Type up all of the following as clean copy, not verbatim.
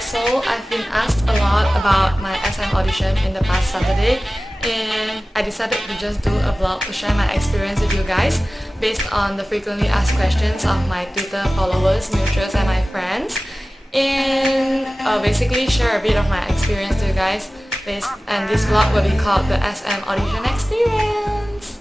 So I've been asked a lot about my SM audition in the past Saturday, and I decided to just do a vlog to share my experience with you guys based on the frequently asked questions of my Twitter followers, mutuals and my friends, and basically share a bit of my experience to you guys, and this vlog will be called the SM audition experience.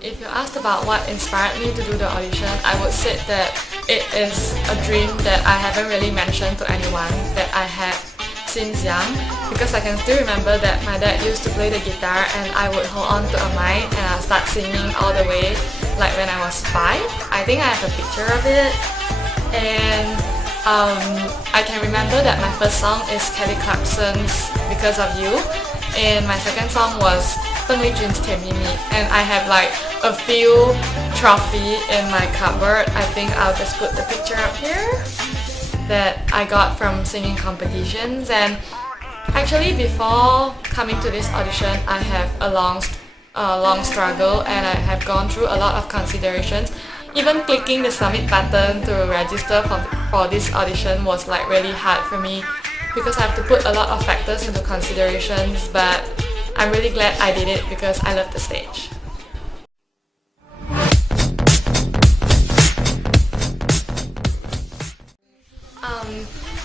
If you asked about what inspired me to do the audition, I would say that it is a dream that I haven't really mentioned to anyone that I had since young, because I can still remember that my dad used to play the guitar and I would hold on to a mic and I'll start singing all the way like when I was 5. I think I have a picture of it, and I can remember that my first song is Kelly Clarkson's Because of You, and my second song was Tân Lý Chuyến甜蜜蜜, and I have like a few trophy in my cupboard. I think I'll just put the picture up here that I got from singing competitions. And actually before coming to this audition, I have a long struggle, and I have gone through a lot of considerations. Even clicking the submit button to register for this audition was like really hard for me, because I have to put a lot of factors into considerations, but I'm really glad I did it because I love the stage.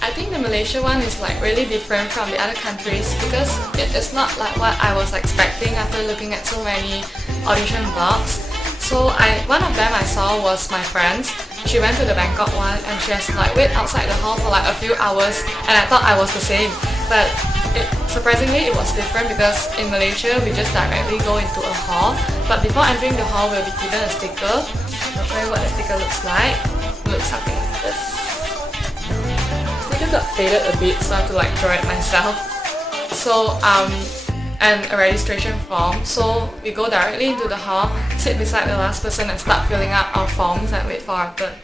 I think the Malaysia one is like really different from the other countries, because it is not like what I was expecting after looking at so many audition vlogs. So one of them I saw was my friend's. She went to the Bangkok one and she has like wait outside the hall for like a few hours, and I thought I was the same, but surprisingly it was different, because in Malaysia we just directly go into a hall, but before entering the hall we'll be given a sticker. I'll show you what the sticker looks like. It looks something like this. The sticker got faded a bit, so I have to like draw it myself. So and a registration form. So we go directly into the hall, sit beside the last person and start filling out our forms and wait for our turn.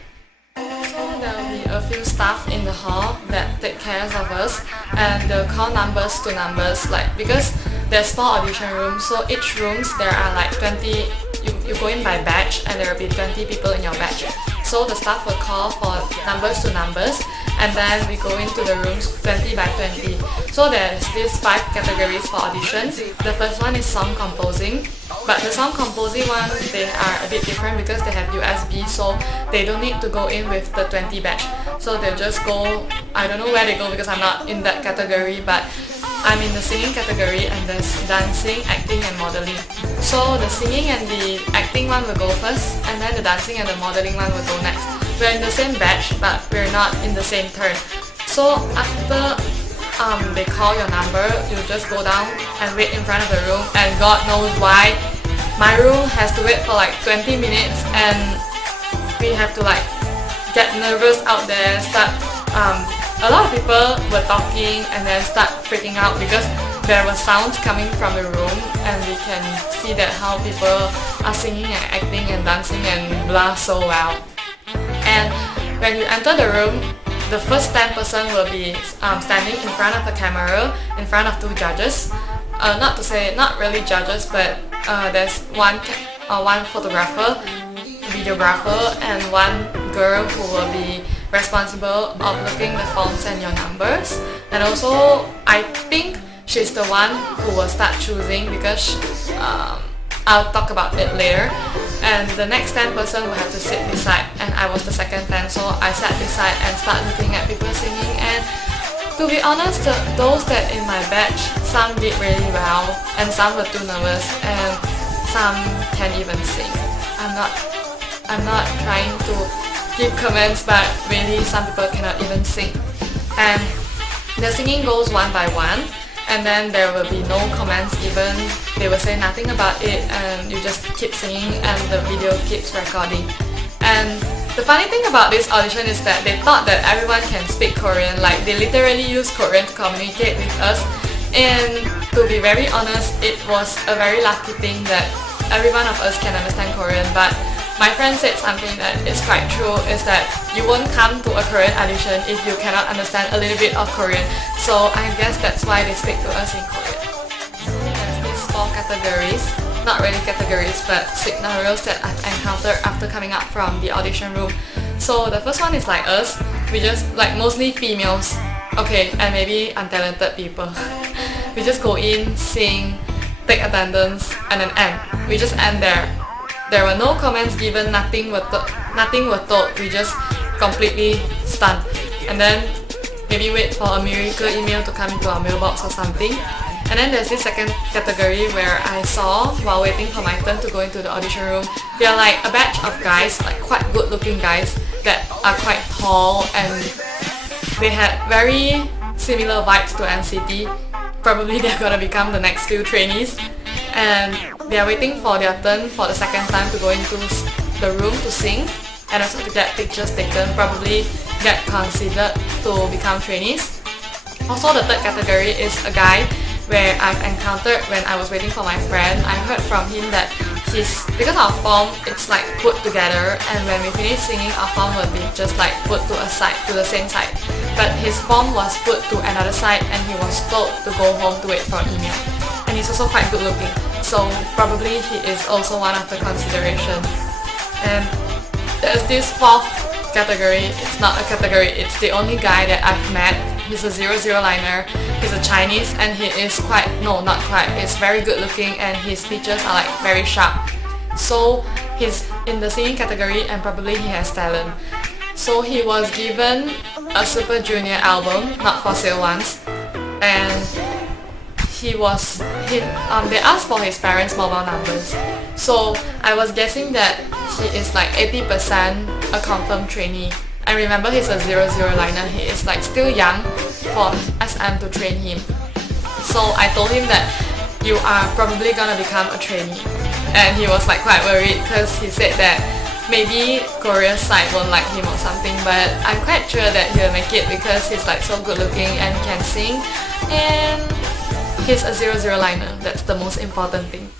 So there will be a few staff in the hall that take care of us, and they'll call numbers to numbers, like because there's 4 audition rooms, so each rooms there are like 20, you go in by batch and there will be 20 people in your batch. So the staff will call for numbers to numbers, and then we go into the rooms 20 by 20. So there's these 5 categories for auditions. The first one is song composing, but the song composing one, they are a bit different because they have USB, so they don't need to go in with the 20 batch. So they'll just go, I don't know where they go because I'm not in that category, but I'm in the singing category, and there's dancing, acting and modeling. So the singing and the acting one will go first, and then the dancing and the modeling one will go next. We're in the same batch, but we're not in the same turn. So after they call your number, you just go down and wait in front of the room, and God knows why my room has to wait for like 20 minutes, and we have to like get nervous out there, start a lot of people were talking and then start freaking out because there were sounds coming from the room, and we can see that how people are singing and acting and dancing and blah so well. And when you enter the room, the first 10 person will be standing in front of the camera, in front of 2 judges. Not really judges, but there's one photographer, videographer, and one girl who will be responsible of looking the forms and your numbers. And also I think she's the one who will start choosing, because I'll talk about it later. And the next 10 person will have to sit beside, and I was the second 10, so I sat beside and start looking at people singing. And to be honest, those that in my batch, some did really well and some were too nervous, and some can't even sing. I'm not trying to give comments, but really some people cannot even sing. And the singing goes one by one, and then there will be no comments given. They will say nothing about it, and you just keep singing and the video keeps recording. And the funny thing about this audition is that they thought that everyone can speak Korean, like they literally use Korean to communicate with us. And to be very honest, it was a very lucky thing that every one of us can understand Korean, but my friend said something that is quite true, is that you won't come to a Korean audition if you cannot understand a little bit of Korean. So I guess that's why they speak to us in Korean. So there's these 4 categories, not really categories but scenarios that I've encountered after coming out from the audition room. So the first one is like us, we just like mostly females, okay, and maybe untalented people. We just go in, sing, take attendance, and then end. We just end there. There were no comments given, nothing were told, we just completely stunned. And then maybe wait for a miracle email to come into our mailbox or something. And then there's this second category where I saw while waiting for my turn to go into the audition room. They are like a batch of guys, like quite good looking guys that are quite tall, and they had very similar vibes to NCT. Probably they're gonna become the next few trainees. And they are waiting for their turn for the second time to go into the room to sing and also to get pictures taken, probably get considered to become trainees. Also, the third category is a guy where I've encountered when I was waiting for my friend. I heard from him that because our form it's like put together, and when we finish singing our form will be just like put to a side, to the same side. But his form was put to another side and he was told to go home to wait for an email. And he's also quite good looking, so probably he is also one of the consideration. And there's this 4th category. It's not a category, it's the only guy that I've met. He's a 00 liner, he's a Chinese, and he is quite, no not quite, he's very good looking and his features are like very sharp. So he's in the singing category and probably he has talent. So he was given a Super Junior album, not for sale ones, and they asked for his parents' mobile numbers. So I was guessing that he is like 80% a confirmed trainee. I remember he's a 00 liner, he is like still young for SM to train him. So I told him that you are probably gonna become a trainee. And he was like quite worried because he said that maybe Korea's side won't like him or something, but I'm quite sure that he'll make it because he's like so good looking and can sing, and he's a 00 liner. That's the most important thing.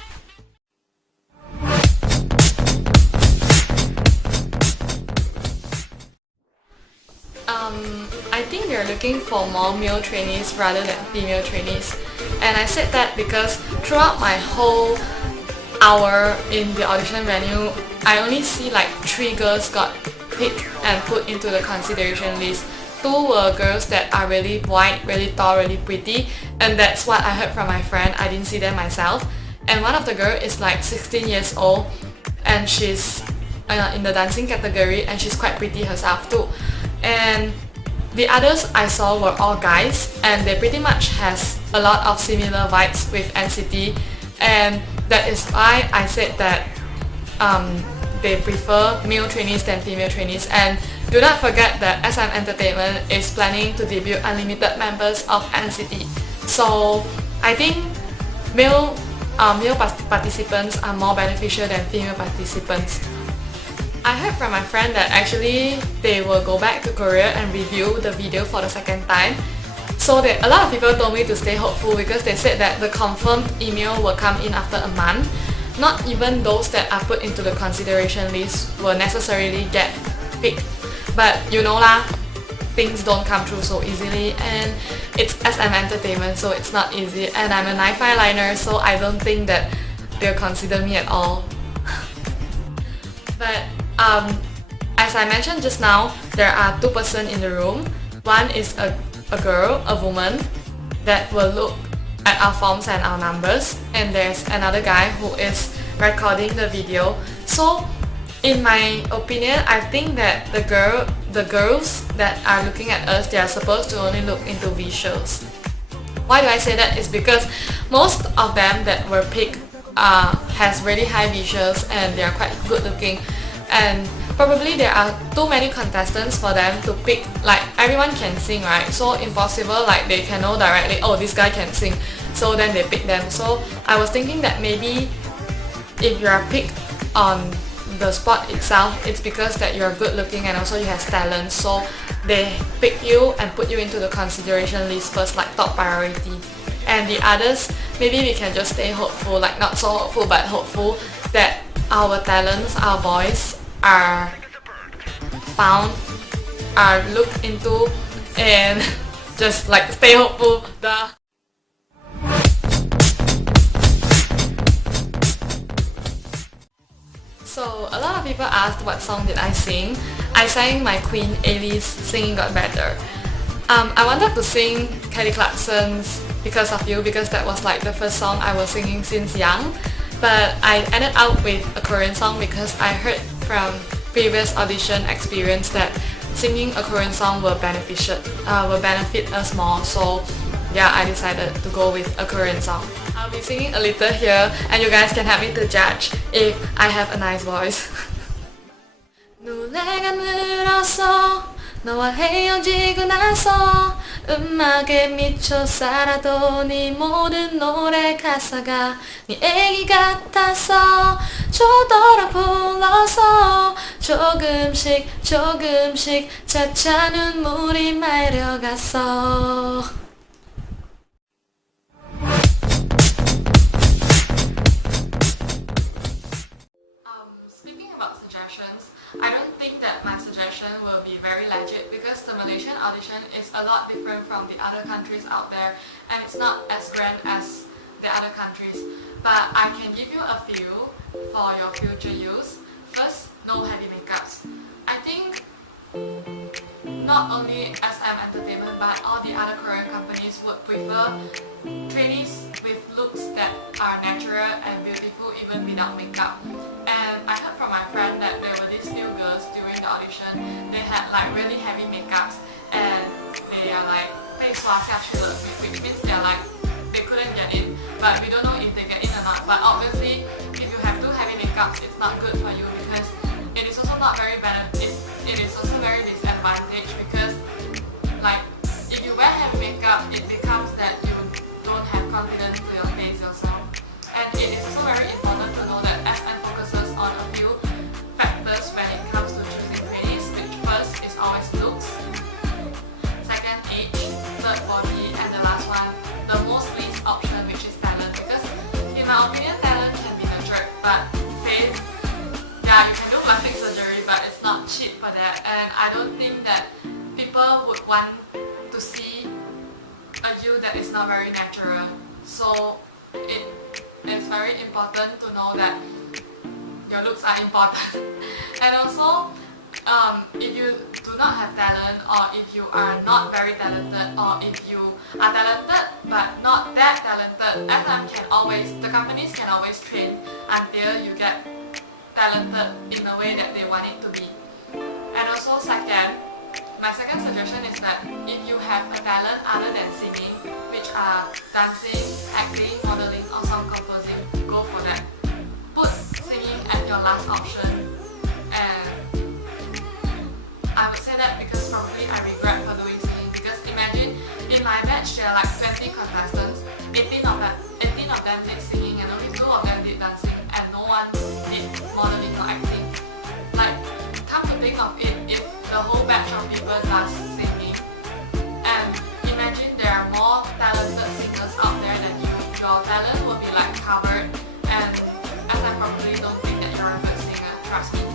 I think they're looking for more male trainees rather than female trainees, and I said that because throughout my whole hour in the audition venue, I only see like 3 girls got picked and put into the consideration list. 2 were girls that are really white, really tall, really pretty, and that's what I heard from my friend. I didn't see them myself. And one of the girl is like 16 years old and she's in the dancing category and she's quite pretty herself too. And the others I saw were all guys and they pretty much has a lot of similar vibes with NCT, and that is why I said that they prefer male trainees than female trainees. And do not forget that SM Entertainment is planning to debut unlimited members of NCT. So I think male participants are more beneficial than female participants. I heard from my friend that actually they will go back to Korea and review the video for the second time. So a lot of people told me to stay hopeful because they said that the confirmed email will come in after a month. Not even those that are put into the consideration list will necessarily get picked. But you know lah, things don't come true so easily, and it's SM Entertainment, so it's not easy, and I'm a 9-5 liner, so I don't think that they'll consider me at all. But as I mentioned just now, there are 2 persons in the room. One is a girl, a woman, that will look at our forms and our numbers, and there's another guy who is recording the video. So in my opinion, I think that the girls that are looking at us, they are supposed to only look into visuals. Why do I say that? Is because most of them that were picked has really high visuals and they are quite good looking, and probably there are too many contestants for them to pick. Like everyone can sing, right? So impossible like they can know directly, oh this guy can sing, so then they pick them. So I was thinking that maybe if you are picked on the spot itself, it's because that you're good looking and also you have talent, so they pick you and put you into the consideration list first, like top priority. And the others, maybe we can just stay hopeful, like not so hopeful but hopeful that our talents, our voice are found, are looked into, and just like stay hopeful. So a lot of people asked what song did I sing. I sang my queen Ailey's Singing Got Better. I wanted to sing Kelly Clarkson's Because of You because that was like the first song I was singing since young. But I ended up with a Korean song because I heard from previous audition experience that singing a Korean song will benefit us more. So yeah, I decided to go with a Korean song. I'll be singing a little here and you guys can help me to judge if I have a nice voice. 노래가 늘어서 너와 헤어지고 나서 음악에 미쳐 살아도 네 모든 노래 가사가 네 얘기 같아서 저더러 불러서 조금씩 차차 눈물이 맑아갔어. Speaking about suggestions, I don't think that my suggestion will be very legit because the Malaysian audition is a lot different from the other countries out there and it's not as grand as the other countries. But I can give you a few for your future use. First, no heavy makeups. I think not only SM Entertainment but all the other Korean companies would prefer trainees with looks that are natural and beautiful even without makeup. And I heard from my friend that there were these few girls during the audition, they had like really heavy makeups and they are like 被刷下去了, which means they're like they couldn't get in, but we don't know if they get in or not. But obviously if you have too heavy makeups, it's not good for you because it is also not very it is also very disadvantage because like if you wear heavy makeup, it becomes that you don't have confidence to your face yourself. And it is also very important to know that SM focuses on a few factors when it comes to choosing trainees, which first is always looks, second age, third body, and the last one, the most least option, which is talent. Because in my opinion, talent can be nurtured, but face, yeah, you can do plastic surgery, but it's not cheap for that. And I don't think that people would want to see a you that is not very natural. So it's very important to know that your looks are important. And also, if you do not have talent, or if you are not very talented, or if you are talented but not that talented, the companies can always train until you get talented in a way that they want it to be. And also my second suggestion is that if you have a talent other than singing, which are dancing, acting, modeling, or song composing, go for that. Put singing at your last option. And I would say that because probably I regret for doing singing, because imagine in my batch there are like 20 contestants, 18 of them did singing and only 2 of them did dancing and no one did modeling or acting. Like, come to think of it, if the whole batch of people does singing, and imagine there are more talented singers out there than you, your talent will be like covered, and as I probably don't think that you're a good singer, trust me.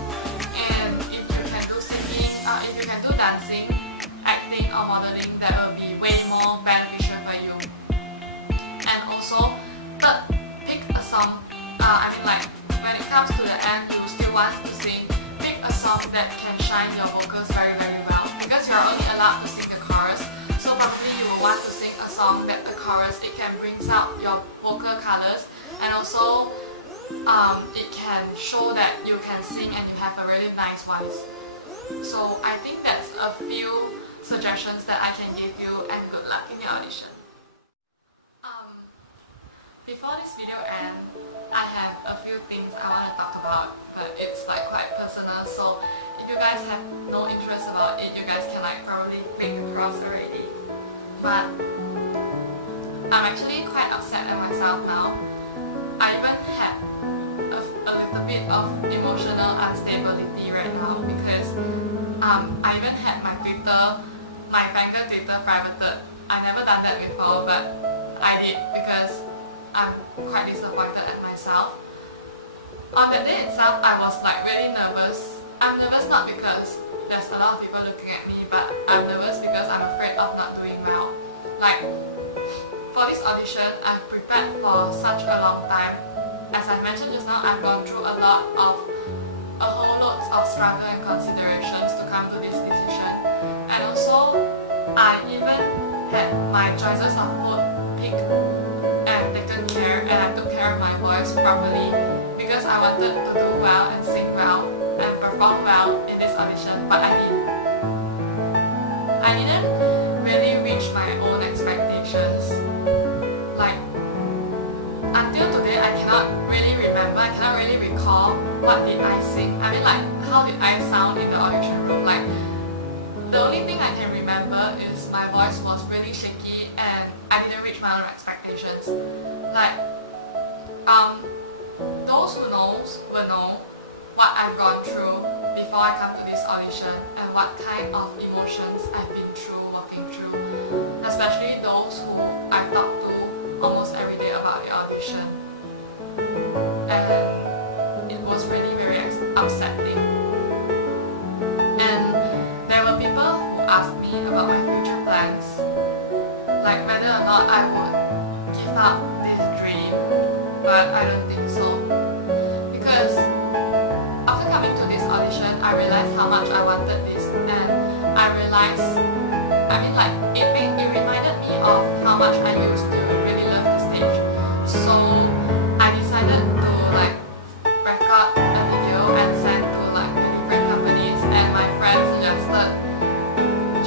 And if you can do singing, if you can do dancing, acting or modeling, that will be way more beneficial for you. And also, third, pick a song. Like when it comes to the end, you still want to sing, pick a song that can shine your vocals very well, because you're only allowed to sing the chorus. So probably you will want to sing a song that the chorus, it can bring out your vocal colors, and also it can show that you can sing and you have a really nice voice. So I think that's a few suggestions that I can give you, and good luck in your audition. Before this video ends, I have a few things I want to talk about, but it's like quite personal, so if you guys have no interest about it, you guys can like probably click across already. But I'm actually quite upset at myself now. I even had a little bit of emotional instability right now because I even had my Vanguard Twitter privated. I never done that before, but I did because I'm quite disappointed at myself. On that day itself, I was like really nervous. I'm nervous not because there's a lot of people looking at me, but I'm nervous because I'm afraid of not doing well. Like, for this audition, I've prepared for such a long time. As I mentioned just now, I've gone through a whole lot of struggle and considerations to come to this decision. And also, I even had my choices of food picked and taken care, and I took care of my voice properly because I wanted to do well and sing well and perform well in this audition, but I didn't really reach my own expectations. Like, until today, I cannot really remember, I cannot really recall what did I sing. I mean, like, how did I sound in the audition room? Like, the only thing I can remember is my voice was really shaky and I didn't reach my own expectations. Like, those who knows will know what I've gone through before I come to this audition and what kind of emotions I've been through, walking through, especially those who I've talked to almost every day about the audition. And it was really very upsetting. And there were people who asked me about my future plans, like whether or not I would give up this dream, but I don't think so. Because after coming to this audition, I realized how much I wanted this, and I realized, I mean, like, it reminded me of how much I used to really love the stage. So I decided to like record a video and send to like the different companies, and my friends suggested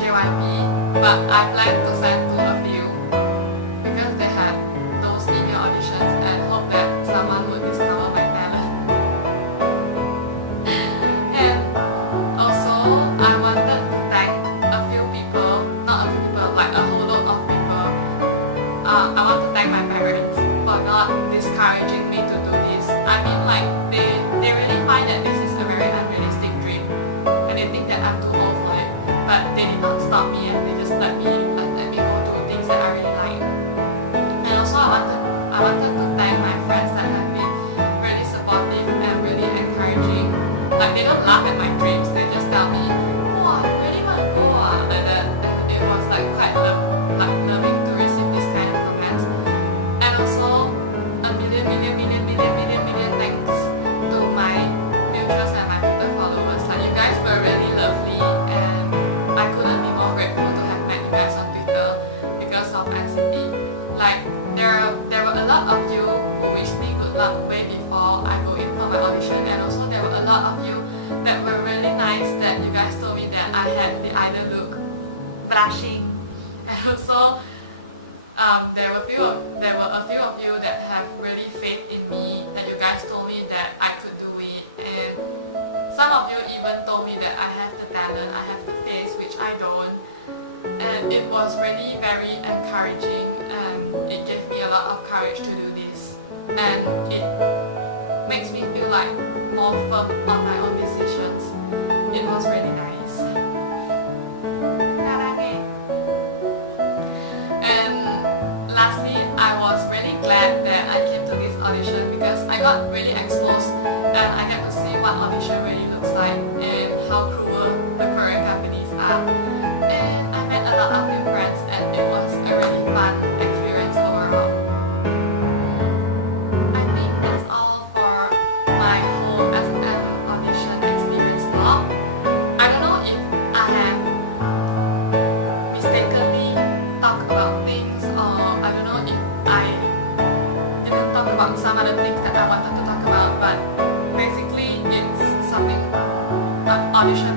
JYP, but I plan to send to a few because they had those email auditions and hope that someone would discover my talent. And also, I wanted to thank a few people, not a few people, like a whole lot of people. I want to thank my parents for not discouraging me to do this. I mean, like, they really find that this is a very unrealistic dream and they think that I'm too old for it. But they did not stop me and they just let me go do things that I really like. And also, I wanted to thank my friends that have been really supportive and really encouraging. Like, they don't laugh at my dreams, they just tell me, "Wow, you really want to go ah?" And it was like quite loving to receive this kind of comments. And also, a million thanks to my mutuals and my Twitter followers. Like, you guys were really lovely, and I couldn't be more grateful to have met you guys on Twitter because of NCT. Like, there were a lot of you who wished me good luck way before I go in for my audition, and also there were a lot of you that were really nice, that you guys told me that I had the idol look, blushing. And also, there were a few of you that have really faith in me, and you guys told me that I could do it. And some of you even told me that I have the talent, I have the face, which I don't. And it was really very encouraging, and it gave me a lot of courage to do this. And it makes me feel like more firm on my own decisions. It was really nice. And lastly, I was really glad that I came to this audition because I got really exposed and I got to see what audition really looks like and how cruel the Korean companies are. And I met a lot of new friends and it was a really fun experience overall. I think that's all for my whole SM audition experience vlog. I don't know if I have mistakenly talked about things, or I don't know if I didn't talk about some other things that I wanted to talk about, but basically it's something, audition